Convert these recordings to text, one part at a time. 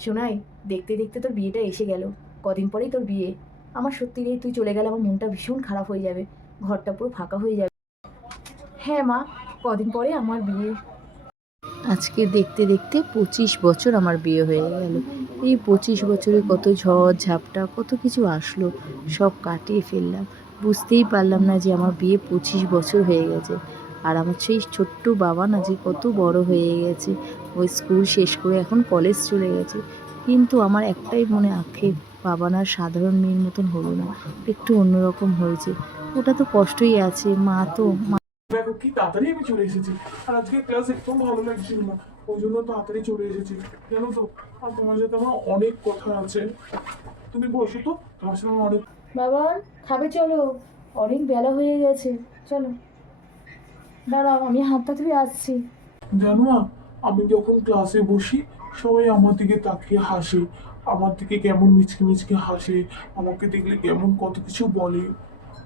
শোনাই, দেখতে দেখতে তোর বিয়েটা এসে গেল। কদিন পরেই তোর বিয়ে। আমার সত্যি রে, তুই চলে গেলে আমার মনটা ভীষণ খারাপ হয়ে যাবে। ঘরটা পুরো ফাঁকা হয়ে যাবে। হ্যাঁ মা, কদিন পরে আমার বিয়ে। আজকে দেখতে দেখতে পঁচিশ বছর আমার বিয়ে হয়ে গেল। এই পঁচিশ বছরে কত ঝড় ঝাপটা, কত কিছু আসলো, সব কাটিয়ে ফেললাম। বুঝতেই পারলাম না যে আমার বিয়ে পঁচিশ বছর হয়ে গেছে। আর আমার সেই ছোট্ট বাবা না যে কত বড় হয়ে গেছে। ওই স্কুল শেষ করে এখন কলেজ চলে গেছে। কিন্তু আমার একটাই মনে আক্ষেপ বাবা না সাধারণ মেয়ের মতন হলো না একটু অন্যরকম হয়েছে। ওটা তো কষ্টই আছে মা তো মা দেখো কি তাড়াতাড়ি আমি চলে এসেছি। আর আজকে ক্লাস একদম ভালো লাগছিল না ওই জন্য তাড়াতাড়ি চলে এসেছি। জানো তো আর তোমার সাথে আমার অনেক কথা আছে। তুমি বসো তো তোমার সাথে আমার অনেক বাবা খাবে চলো অনেক বেলা হয়ে গেছে। চলো। দাঁড়াও আমি হাতটা ধুয়ে আসছি। জানো না আমি যখন ক্লাসে বসি সবাই আমার দিকে তাকিয়ে হাসে। আমার দিকে কেমন মিচকে মিচকে হাসে আমাকে দেখলে কেমন কত কিছু বলে।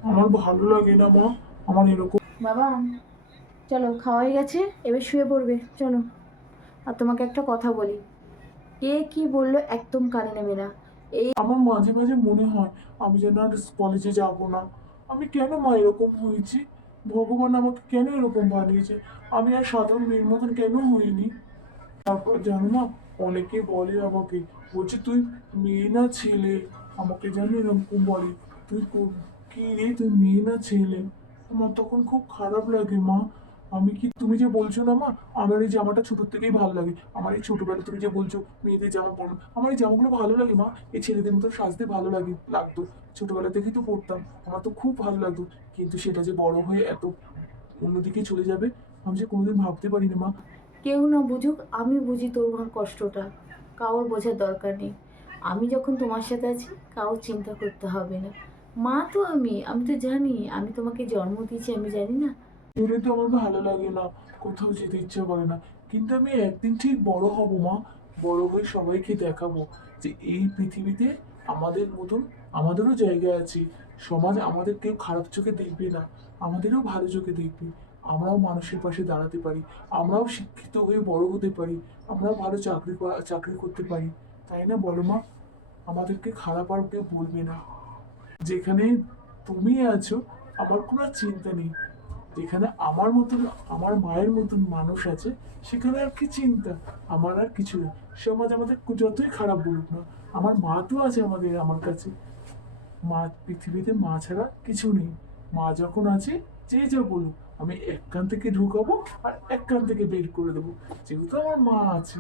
আমার ভালো লাগে না মা আমার এরকম বাবা চলো খাওয়া হয়ে গেছে এবার শুয়ে পড়বে চলো। আর তোমাকে একটা কথা বলি। কে কি বলল একদম কানে নেবে না। এই আমার মাঝে মাঝে মনে হয় আমি যেন আর কলেজে যাব না। আমি কেন মা এরকম হয়েছি? ভগবান আমাকে কেন এরকম বানিয়েছে? আমি আর সাধারণ মেয়ের মতন কেন হইনি? তারপর জানো না অনেকে বলে আমাকে, বলছে, তুই মেয়ে না ছেলে? আমাকে জানো এরকম বলে, তুই কি রে, তুই মেয়ে না ছেলে? আমার তখন খুব খারাপ লাগে মা। আমি কি তুমি যে বলছো না মা? আমার এই জামাটা ছোটোর থেকেই ভালো লাগে। আমার এই ছোটবেলা তুমি যে বলছো, মেয়েদের জামা পরো আমার এই জামাগুলো ভালো লাগে মা। এই ছেলেদের মতো সাজতে ভালো লাগে, লাগতো। ছোটবেলা থেকেই তো পড়তাম আমার তো খুব ভালো লাগতো। কিন্তু সেটা যে বড় হয়ে এত অন্যদিকে চলে যাবে, আমি যে কোনোদিন ভাবতে পারি না মা। কেউ না বুঝুক, আমি বুঝি তোমার কষ্টটা। কারোর বোঝার দরকার নেই। আমি যখন তোমার সাথে আছি কারোর চিন্তা করতে হবে না। মা তো আমি আমি তো জানি, আমি তোমাকে জন্ম দিয়েছি, আমি জানি না। তো আমার ভালো লাগে না। কোথাও যেতে ইচ্ছে করে না। কিন্তু আমি একদিন ঠিক বড় হব, মা। বড় হয়ে সবাইকে দেখাবো যে এই পৃথিবীতে আমাদের মতন আমাদেরও জায়গা আছে। সমাজ আমাদের কেউ খারাপ চোখে দেখবে না। আমাদেরও ভালো চোখে দেখবে। আমরাও মানুষের পাশে দাঁড়াতে পারি। আমরাও শিক্ষিত হয়ে বড় হতে পারি। আমরাও ভালো চাকরি চাকরি করতে পারি। তাই না বলো, মা? আমাদেরকে খারাপ আর কেউ বলবে না। যেখানে তুমি আছো, আমার কোনো চিন্তা নেই। যেখানে আমার মতন, আমার মায়ের মতন মানুষ আছে, সেখানে আর কি চিন্তা? আমার আর কিছু না সমাজ আমাদের যতই খারাপ বলুক না, আমার মা তো আছে আমাদের, আমার কাছে। মা, পৃথিবীতে মা ছাড়া কিছু নেই। মা যখন আছে, যে যা বলুক, আমি এক কান থেকে ঢুকাবো আর এক কান থেকে বের করে দেবো। যেহেতু আমার মা আছে।